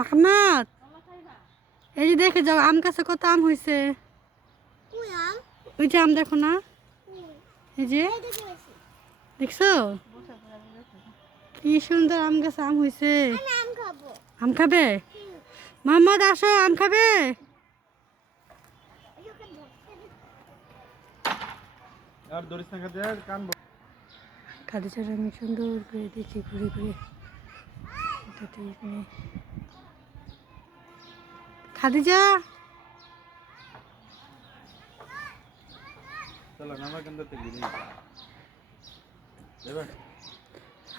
মাহমাদ এই যে দেখে যাও আম গাছে কত আম হয়েছে ওই যে আম দেখো না। এই যে। দেখে দেখছ? কি সুন্দর আম গাছে আম হয়েছে আম খাবে। হুম। মোহাম্মদ আসো আম খাবে? খাদিজাটা আমি সুন্দর করে দিচ্ছি ঘুরে ঘুরে। এটাতে খাদিজা?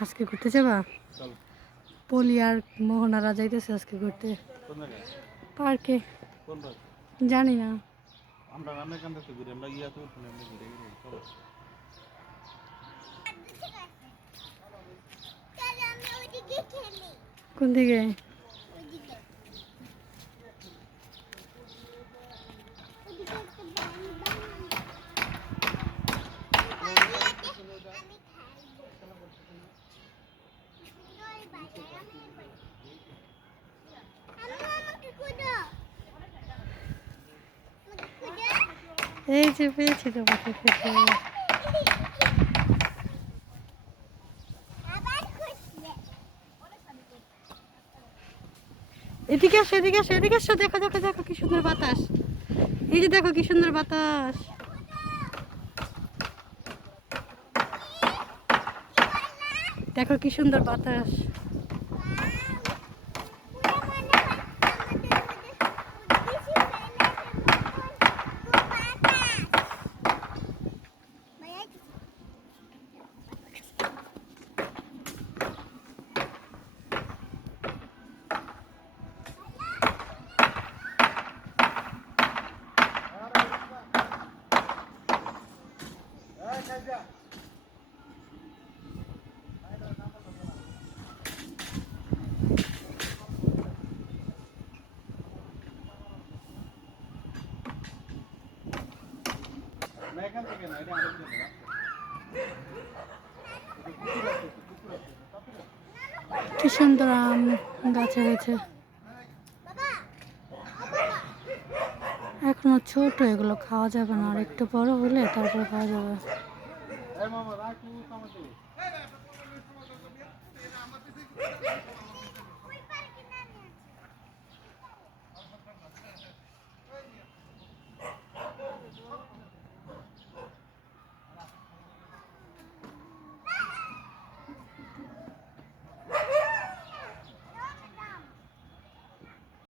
আজকে ঘুরতে যাবা? চল। পলি আর মোহনারা যাইতেছে আজকে ঘুরতে। পার্কে। জানি না। আমরা আমরা তো ঘুরে ঘুরে চলো। কোন দিকে? এই যে পেয়েছি তোমাকে এদিকে আসো এদিকে আসো এদিকে আসো, দেখো দেখো দেখো কি সুন্দর বাতাস। এই যে দেখো কি সুন্দর বাতাস। দেখো কি সুন্দর বাতাস। কি সুন্দর আম গাছে হয়েছে। এখনও ছোট, এগুলো খাওয়া যাবে না। আর একটু বড় হলে তারপর খাওয়া যাবে। মামা রাখ